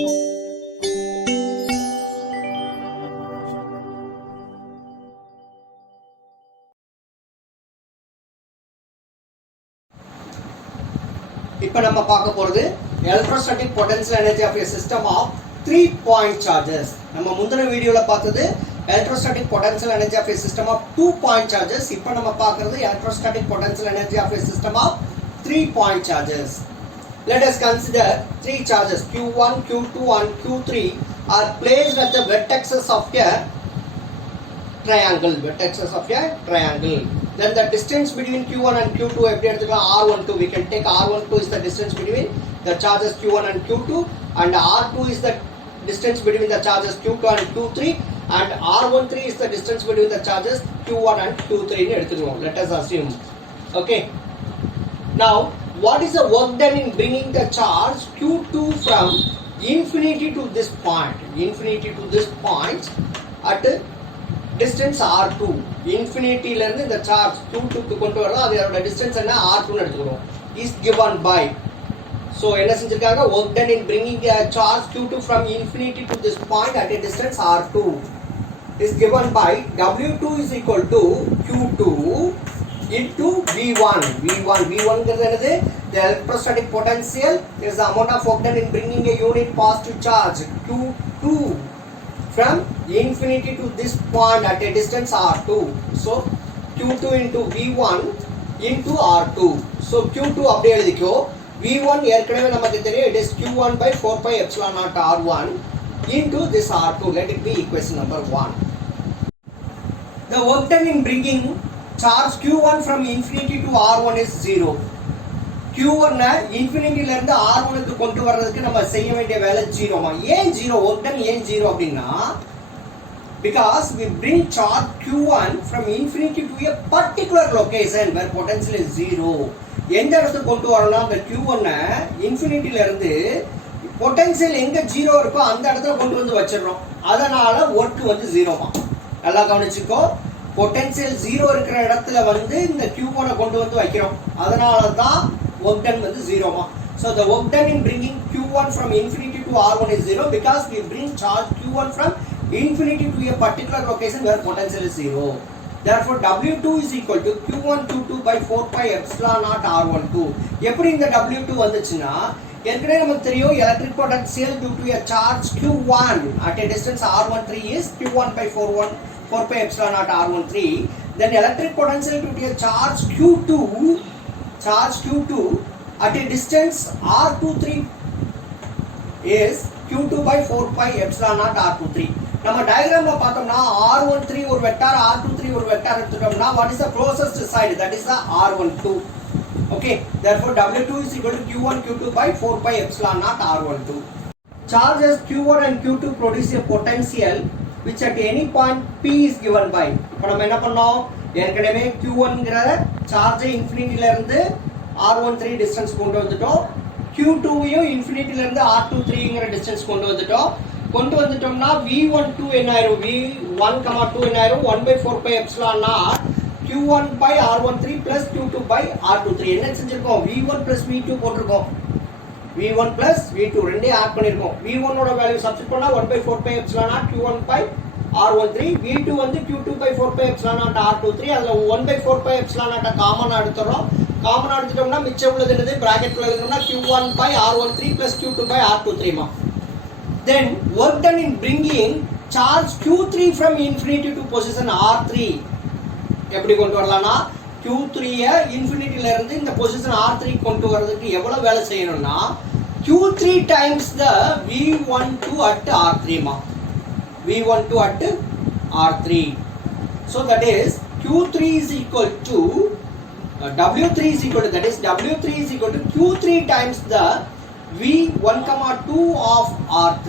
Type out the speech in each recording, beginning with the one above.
இப்போ நம்ம பார்க்க போறது electrostatic potential energy of a system of 3 point charges. நம்ம முந்தின வீடியோல பார்த்தது electrostatic potential energy of a system of 2 point charges. இப்போ நம்ம பார்க்கிறது electrostatic potential energy of a system of 3 point charges. Let us consider 3 charges Q1, Q2 and Q3 are placed at the vertices of a triangle. Then the distance between Q1 and Q2 R12. We can take R12 is the distance between the charges Q1 and Q2, and R2 is the distance between the charges Q2 and Q3, and R13 is the distance between the charges Q1 and Q3. Let us assume. Okay. Now, what is the work done in bringing the charge Q2 from infinity to this point? At distance R2. Infinity la irundhu the charge Q2 ku kondu varala adoda distance enna R2 nu eduthukom is given by. So enna senjirukanga, work done in bringing the charge Q2 from infinity to this point at a distance R2 is given by W2 is equal to Q2 into V1 engadhu enadhu the electrostatic potential is the amount of work done in bringing a unit positive charge Q2 from infinity to this point at a distance R2. So Q2 into V1 into R2. So Q2 அப்படியே எழுதிக்கோ. V1 ஏற்கனவே நமக்கு தெரியும், it is Q1 by 4 pi epsilon naught R1 into this R2. Let it be equation number 1. The work done in bringing charge Q1 from infinity to R1 is 0. Q1 இன்ஃபினிட்டில இருந்து R1 க்கு கொண்டு வர்றதுக்கு நம்ம செய்ய வேண்டிய வேலை 0. ஏன் 0? ஒர்க் டன் ஏன் 0 அப்படினா, because we bring charge Q1 from infinity to a particular location where potential is 0. எந்த இடத்துக்கு கொண்டு வரணும்? அந்த Q1 இன்ஃபினிட்டில இருந்து பொட்டன்ஷியல் எங்க 0 இருக்கோ அந்த இடத்துல கொண்டு வந்து வச்சிரோம். அதனால ஒர்க் வந்து 0மா. நல்லா கவனிச்சுக்கோ. பொட்டன்ஷியல் 0 இருக்கிற இடத்துல வந்து இந்த Q1 கொண்டு வந்து வைக்கிறோம். அதனால தான் work done வந்து 0 So the work done in bringing Q1 from infinity to R1 is 0 because we bring charge Q1 from infinity to a particular location where potential is 0. Therefore W2 is equal to Q1 Q2 by 4 pi epsilon naught R12. எப்படி இந்த W2 வந்துச்சுன்னா, ஏற்கனவே நமக்கு தெரியும் electric potential due to a charge Q1 at a distance R13 is Q1 by 4 pi epsilon naught R13. Then electric potential due to a charge Q2 at a distance R23 is Q2 by 4 pi epsilon naught R23. நம்ம டயகிராம்ல பார்த்தோம்னா R13 ஒரு vector, R23 ஒரு வெக்டார் எடுத்துட்டோம்னா what is the closest side? That is the R12. Okay, therefore W2 is equal to Q1 Q2 by 4 pi epsilon naught R12. Charges Q1 and Q2 produce a potential which at any point P is given by. இப்போ நம்ம என்ன பண்ணோம்? ஏற்கனவே Q1 ங்கற சார்ஜ் இன்ஃபினிட்டில இருந்து R13 distance கொண்டு வந்துட்டோம். Q2 யும் இன்ஃபினிட்டில இருந்து R23 ங்கற டிஸ்டன்ஸ் கொண்டு வந்துட்டோம்னா V12 என்ன ஆயிரும்? V1, 2 என்ன ஆயிரும்? 1/4 pi epsilon naught Q1 by R13 plus Q2 by R23. என்ன செஞ்சிருக்கோம்? V1 plus V2 போட்டுருக்கோம். V1 plus V2 ரெண்டே ஆட் பண்ணிருக்கோம். V1 ஓட வேல்யூ சப்ஸ்டிட்யூட் பண்ணா 1/4 pi epsilon naught Q1 by R13, V2 வந்து Q2 by 4 pi epsilon naught R23. அதுல 1/4 pi epsilon naught காமனா எடுத்துறோம். காமனா எடுத்துட்டோம்னா மிச்சம் உள்ளது என்னது? பிராக்கெட்ல எழுதணும்னா Q1 by R13 plus Q2 by R23 மா. Then work done in bringing charge Q3 from infinity to position R3. எப்படி கொண்டு வரலாம்னா, Q3 இன்ஃபினிட்டில இருந்து இந்த பொசிஷன் R3 கொண்டு வரதுக்கு எவ்வளவு வேலை செய்யணும்னா Q3 times the V12 at R3 மா. V12 at R3. So that is Q3 is equal to W3 is equal to, that is W3 is equal to Q3 times the V1, 2 of R3.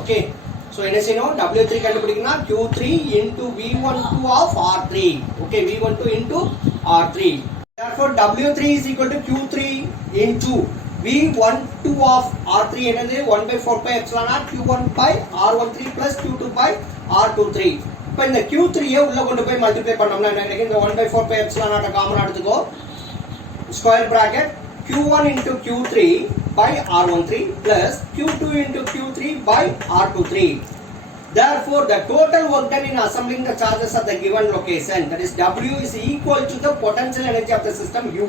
Okay. So என்ன செய்யணும்? W3 கண்டுபிடிக்கணும்னா Q3 into V12 of R3. Okay, V12 into R3. Therefore W3 is equal to Q3 into V12 of R3 என்னது? 1/4 pi epsilon naught Q1 by R13 plus Q2 by R23. இப்போ இந்த Q3 உள்ள கொண்டு போய் மல்டிப்ளை பண்ணோம்னா என்ன கிடைக்கும்? இந்த 1/4 pi epsilon naught காமனா எடுத்துக்கோ. Square bracket Q1 into Q3 by R13 plus Q2 into Q3 by R23. Therefore, the total work done in assembling the charges at the given location, that is W, is equal to the potential energy of the system U.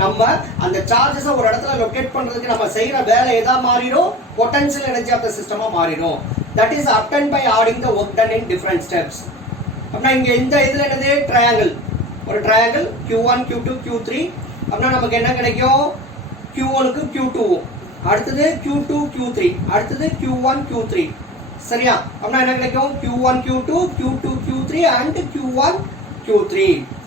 நம்ம அந்த சார்ஜஸ் ஒரு இடத்துல லொகேட் பண்றதுக்கு நம்ம செய்யற வேலை எதா மாறிடும், பொட்டன்ஷியல் எனர்ஜி ஆஃப் த சிஸ்டமா மாறிடும். That is obtained by adding the work done in different steps. அப்படின்னா இங்க இந்த இதுல என்னது ட்ரையாங்கிள், ஒரு ட்ரையாங்கிள் Q1 Q2 Q3. அப்படின்னா நமக்கு என்ன கிடைக்கும், Q1 க்கு Q2, அடுத்தது Q2 Q3, அடுத்தது Q1 Q3. சரியா? அப்படின்னா என்ன கிடைக்கும், Q1 Q2 Q2 Q3 and Q1 Q3.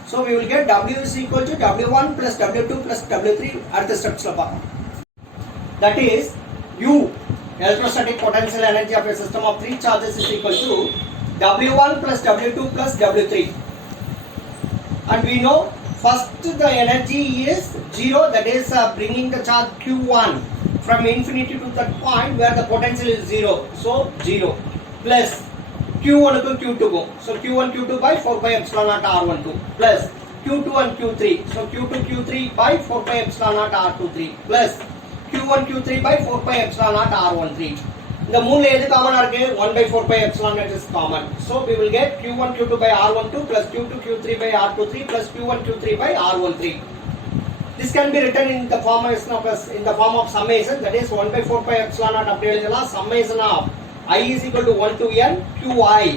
So we will get W is equal to W1 plus W2 plus W3 at the steps la paakam. That is U, electrostatic potential energy of a system of three charges, is equal to W1 plus W2 plus W3. And we know first the energy is 0, that is bringing the charge Q1 from infinity to that point where the potential is 0. So 0 plus Q1 to Q2 go. So Q1 Q2 by 4 pi epsilon naught R12 plus Q2 and Q3. So Q2 Q3 by 4 pi epsilon naught R23 plus Q1 Q3 by 4 pi epsilon naught R13. இந்த மூணுல எது காமனா இருக்கு, 1 by 4 pi epsilon naught is common. So we will get Q1 Q2 by R12 plus Q2 Q3 by R23 plus Q1 Q3 by R13. This can be written in the form of summation, that is 1 by 4 pi epsilon naught அப்படி எழுதலாம். Summation of I is equal to 1 to n Qi,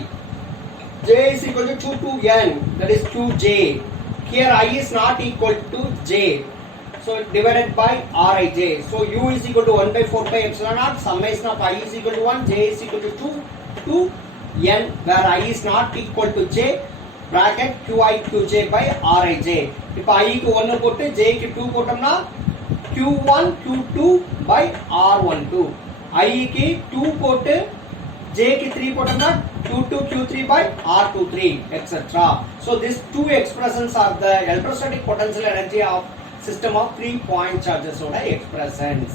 J is equal to 2 to n, that is Qj. Here I is not equal to J, so divided by Rij. So U is equal to 1 by 4 pi epsilon naught, summation of I is equal to 1, J is equal to 2 to n, where I is not equal to J, bracket Qi Qj by Rij. இப்போ I க்கு 1 போட்டு J க்கு 2 போட்டோம்னா Q1 Q2 by R12. I க்கு 2 போட்டு J க்கு 3 போட்டோம்னா Q2 Q3 by R23, etc. So these two expressions are the electrostatic potential energy of system of 3 point charges oda expressions.